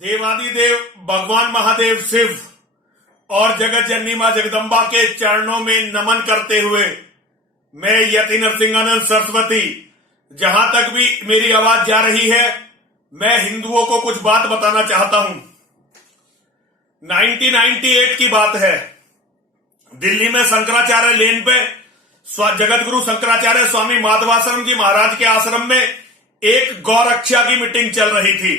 देवादिदेव भगवान महादेव शिव और जगत जननी मां जगदम्बा के चरणों में नमन करते हुए मैं यति नरसिंहानंद सरस्वती, जहां तक भी मेरी आवाज जा रही है, मैं हिंदुओं को कुछ बात बताना चाहता हूं। 1998 की बात है। दिल्ली में शंकराचार्य लेन पे जगत गुरु शंकराचार्य स्वामी माधवाश्रम जी महाराज के आश्रम में एक गौरक्षा की मीटिंग चल रही थी।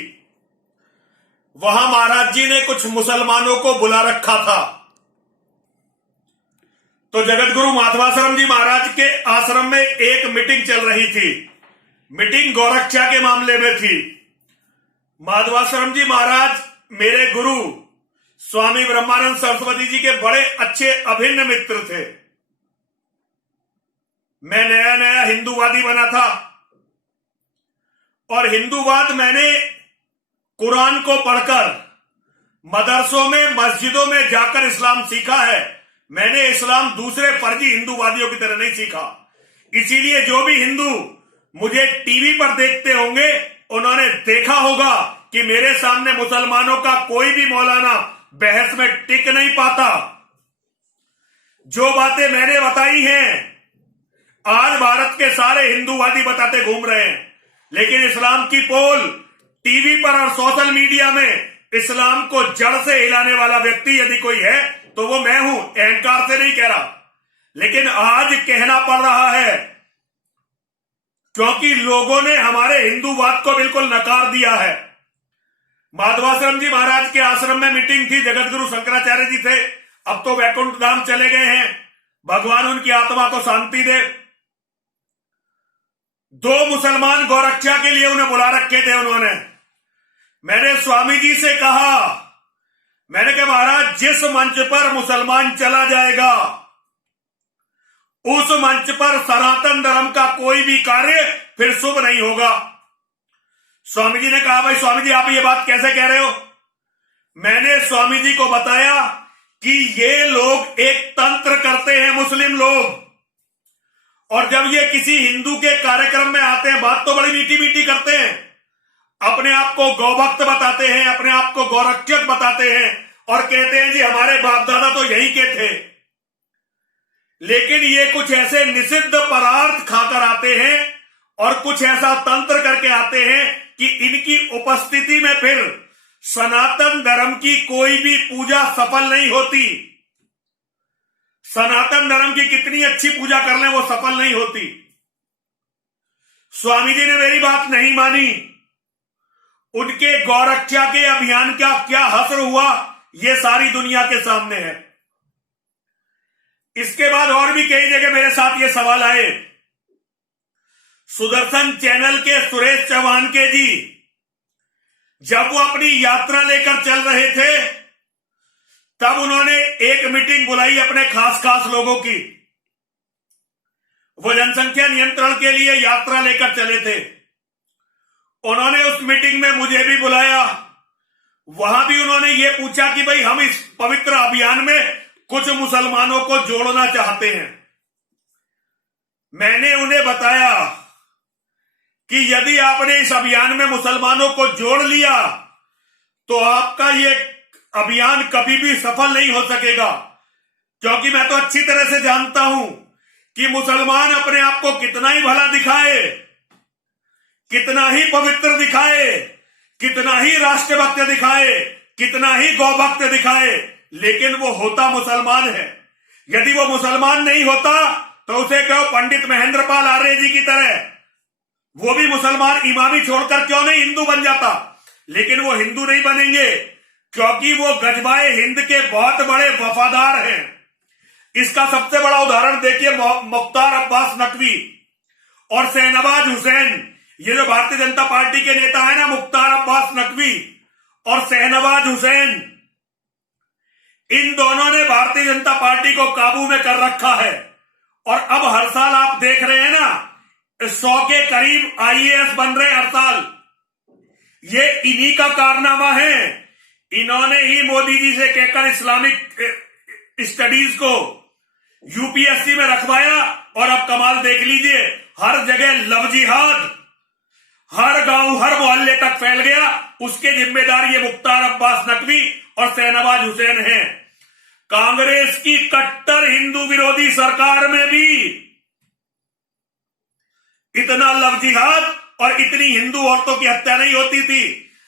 वहां महाराज जी ने कुछ मुसलमानों को बुला रखा था। तो जगत गुरु माधवाश्रम जी महाराज के आश्रम में एक मीटिंग चल रही थी। मीटिंग गौरक्षा के मामले में थी। माधवाश्रम जी महाराज मेरे गुरु स्वामी ब्रह्मानंद सरस्वती जी के बड़े अच्छे अभिन्न मित्र थे। मैं नया नया हिंदूवादी बना था और हिंदूवाद मैंने कुरान को पढ़कर मदरसों में मस्जिदों में जाकर इस्लाम सीखा है। मैंने इस्लाम दूसरे फर्जी हिंदूवादियों की तरह नहीं सीखा। इसीलिए जो भी हिंदू मुझे टीवी पर देखते होंगे, उन्होंने देखा होगा कि मेरे सामने मुसलमानों का कोई भी मौलाना बहस में टिक नहीं पाता। जो बातें मैंने बताई हैं आज भारत के सारे हिंदूवादी बताते घूम रहे हैं, लेकिन इस्लाम की पोल टीवी पर और सोशल मीडिया में इस्लाम को जड़ से हिलाने वाला व्यक्ति यदि कोई है तो वो मैं हूं। अहंकार से नहीं कह रहा, लेकिन आज कहना पड़ रहा है क्योंकि लोगों ने हमारे हिंदूवाद को बिल्कुल नकार दिया है। माधवाश्रम जी महाराज के आश्रम में मीटिंग थी। जगत गुरु शंकराचार्य जी थे, अब तो वैकुंठ धाम चले गए हैं। भगवान उनकी आत्मा को शांति दे। दो मुसलमान गौरक्षा के लिए उन्हें बुला रखे थे उन्होंने। मैंने स्वामी जी से कहा, मैंने कहा महाराज जिस मंच पर मुसलमान चला जाएगा उस मंच पर सनातन धर्म का कोई भी कार्य फिर शुभ नहीं होगा। स्वामी जी ने कहा भाई स्वामी जी आप ये बात कैसे कह रहे हो? मैंने स्वामी जी को बताया कि ये लोग एक तंत्र करते हैं मुस्लिम लोग, और जब ये किसी हिंदू के कार्यक्रम में आते हैं बात तो बड़ी मीठी मीठी करते हैं, अपने आप को गौभक्त बताते हैं, अपने आप को गौरक्षक बताते हैं और कहते हैं जी हमारे बाप दादा तो यही के थे। लेकिन ये कुछ ऐसे निषिद्ध पदार्थ खाकर आते हैं और कुछ ऐसा तंत्र करके आते हैं कि इनकी उपस्थिति में फिर सनातन धर्म की कोई भी पूजा सफल नहीं होती। सनातन धर्म की कितनी अच्छी पूजा कर लें वो सफल नहीं होती। स्वामी जी ने मेरी बात नहीं मानी। उनके गौरक्षा के अभियान का क्या हश्र हुआ ये सारी दुनिया के सामने है। इसके बाद और भी कई जगह मेरे साथ ये सवाल आए। सुदर्शन चैनल के सुरेश चौहान के जी जब वो अपनी यात्रा लेकर चल रहे थे तब उन्होंने एक मीटिंग बुलाई अपने खास खास लोगों की। वो जनसंख्या नियंत्रण के लिए यात्रा लेकर चले थे। उन्होंने उस मीटिंग में मुझे भी बुलाया। वहां भी उन्होंने ये पूछा कि भाई हम इस पवित्र अभियान में कुछ मुसलमानों को जोड़ना चाहते हैं। मैंने उन्हें बताया कि यदि आपने इस अभियान में मुसलमानों को जोड़ लिया तो आपका ये अभियान कभी भी सफल नहीं हो सकेगा, क्योंकि मैं तो अच्छी तरह से जानता हूं कि मुसलमान अपने आप को कितना ही भला दिखाए, कितना ही पवित्र दिखाए, कितना ही राष्ट्रभक्त दिखाए, कितना ही गौभक्त दिखाए, लेकिन वो होता मुसलमान है। यदि वो मुसलमान नहीं होता तो उसे कहो पंडित महेंद्र पाल आर्य जी की तरह वो भी मुसलमान इमामी छोड़कर क्यों नहीं हिंदू बन जाता। लेकिन वो हिंदू नहीं बनेंगे क्योंकि वो गजबाए हिंद के बहुत बड़े वफादार हैं। इसका सबसे बड़ा उदाहरण देखिए मुख्तार अब्बास नकवी और शहनवाज हुसैन। ये जो भारतीय जनता पार्टी के नेता है ना, मुख्तार अब्बास नकवी और शहनवाज हुसैन, इन दोनों ने भारतीय जनता पार्टी को काबू में कर रखा है। और अब हर साल आप देख रहे हैं ना 100 के करीब आईएएस बन रहे हर साल। ये इन्हीं का कारनामा है। इन्होंने ही मोदी जी से कहकर इस्लामिक स्टडीज को यूपीएससी में रखवाया और अब कमाल देख लीजिए, हर जगह लव जिहाद, हर गांव हर मोहल्ले तक फैल गया, उसके जिम्मेदार ये मुख्तार अब्बास नकवी और शहनवाज हुसैन हैं। कांग्रेस की कट्टर हिंदू विरोधी सरकार में भी इतना लव जिहाद और इतनी हिंदू औरतों की हत्या नहीं होती थी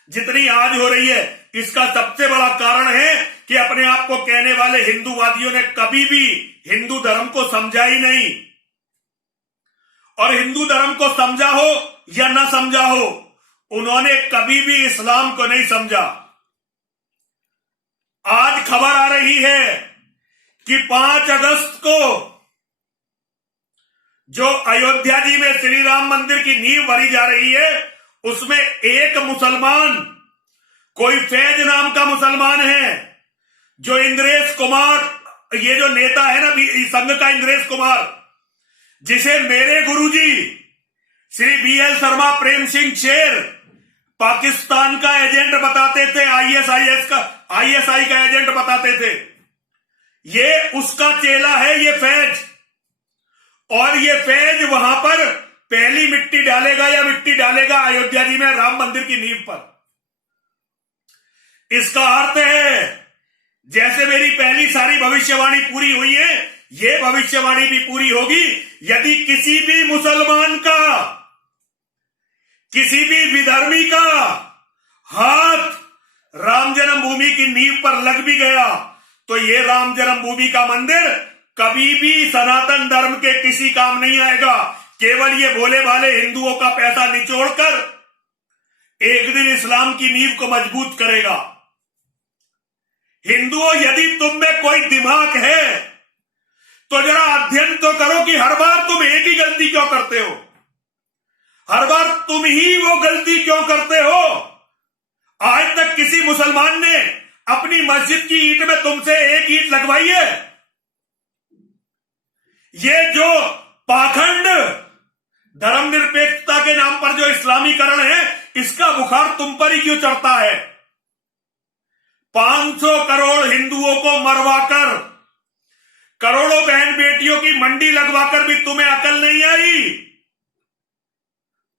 जितनी आज हो रही है। इसका सबसे बड़ा कारण है कि अपने आप को कहने वाले हिंदूवादियों ने कभी भी हिंदू धर्म को समझा ही नहीं, और हिंदू धर्म को समझा हो या ना समझा हो, उन्होंने कभी भी इस्लाम को नहीं समझा। आज खबर आ रही है कि 5 अगस्त को जो अयोध्या जी में श्री राम मंदिर की नींव भरी जा रही है, उसमें एक मुसलमान, कोई फैज नाम का मुसलमान है, जो इंद्रेश कुमार, ये जो नेता है ना संघ का इंद्रेश कुमार, जिसे मेरे गुरुजी श्री BL शर्मा प्रेम सिंह शेर पाकिस्तान का एजेंट बताते थे, ISI का एजेंट बताते थे, ये उसका चेला है ये फैज। और ये फैज वहां पर पहली मिट्टी डालेगा या मिट्टी डालेगा अयोध्या जी में राम मंदिर की नींव पर। इसका अर्थ है जैसे मेरी पहली सारी भविष्यवाणी पूरी हुई है, ये भविष्यवाणी भी पूरी होगी यदि किसी भी मुसलमान का, किसी भी विधर्मी का हाथ राम जन्मभूमि की नींव पर लग भी गया तो ये राम जन्मभूमि का मंदिर कभी भी सनातन धर्म के किसी काम नहीं आएगा। केवल ये भोले भाले हिंदुओं का पैसा निचोड़कर एक दिन इस्लाम की नींव को मजबूत करेगा। हिंदुओं, यदि तुम में कोई दिमाग है तो जरा अध्ययन तो करो कि हर बार तुम एक ही गलती क्यों करते हो, हर बार तुम ही वो गलती क्यों करते हो। आज तक किसी मुसलमान ने अपनी मस्जिद की ईंट में तुमसे एक ईंट लगवाई है? ये जो पाखंड धर्मनिरपेक्षता के नाम पर जो इस्लामीकरण है, इसका बुखार तुम पर ही क्यों चढ़ता है? 500 करोड़ हिंदुओं को मरवाकर, करोड़ों बहन बेटियों की मंडी लगवाकर भी तुम्हें अकल नहीं आई।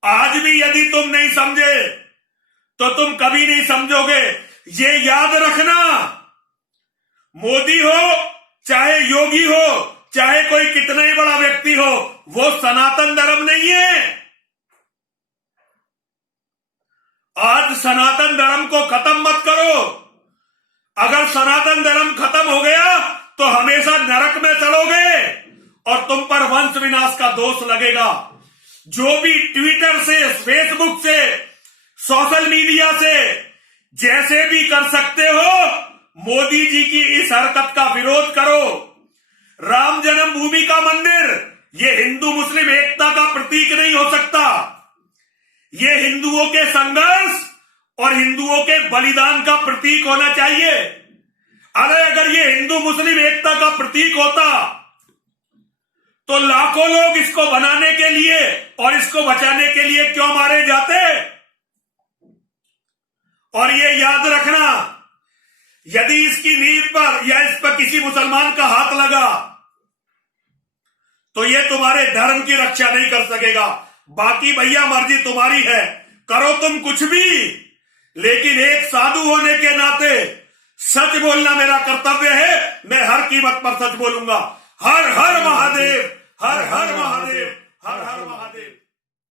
आज भी यदि तुम नहीं समझे तो तुम कभी नहीं समझोगे। ये याद रखना, मोदी हो चाहे योगी हो चाहे कोई कितना ही बड़ा व्यक्ति हो, वो सनातन धर्म नहीं है। आज सनातन धर्म को खत्म मत करो। अगर सनातन धर्म खत्म हो गया तो हमेशा नरक में चलोगे और तुम पर वंश विनाश का दोष लगेगा। जो भी ट्विटर से, फेसबुक से, सोशल मीडिया से जैसे भी कर सकते हो, मोदी जी की इस हरकत का विरोध करो। राम जन्मभूमि का मंदिर ये हिंदू मुस्लिम एकता का प्रतीक नहीं हो सकता। ये हिंदुओं के संघर्ष और हिंदुओं के बलिदान का प्रतीक होना चाहिए। अरे अगर ये हिंदू मुस्लिम एकता का प्रतीक होता तो लाखों लोग इसको बनाने के लिए और इसको बचाने के लिए क्यों मारे जाते? और ये याद रखना, यदि इसकी नींव पर या इस पर किसी मुसलमान का हाथ लगा तो ये तुम्हारे धर्म की रक्षा नहीं कर सकेगा। बाकी भैया मर्जी तुम्हारी है, करो तुम कुछ भी, लेकिन एक साधु होने के नाते सच बोलना मेरा कर्तव्य है। मैं हर कीमत पर सच बोलूंगा। हर हर महादेव, हर हर महादेव, हर हर महादेव।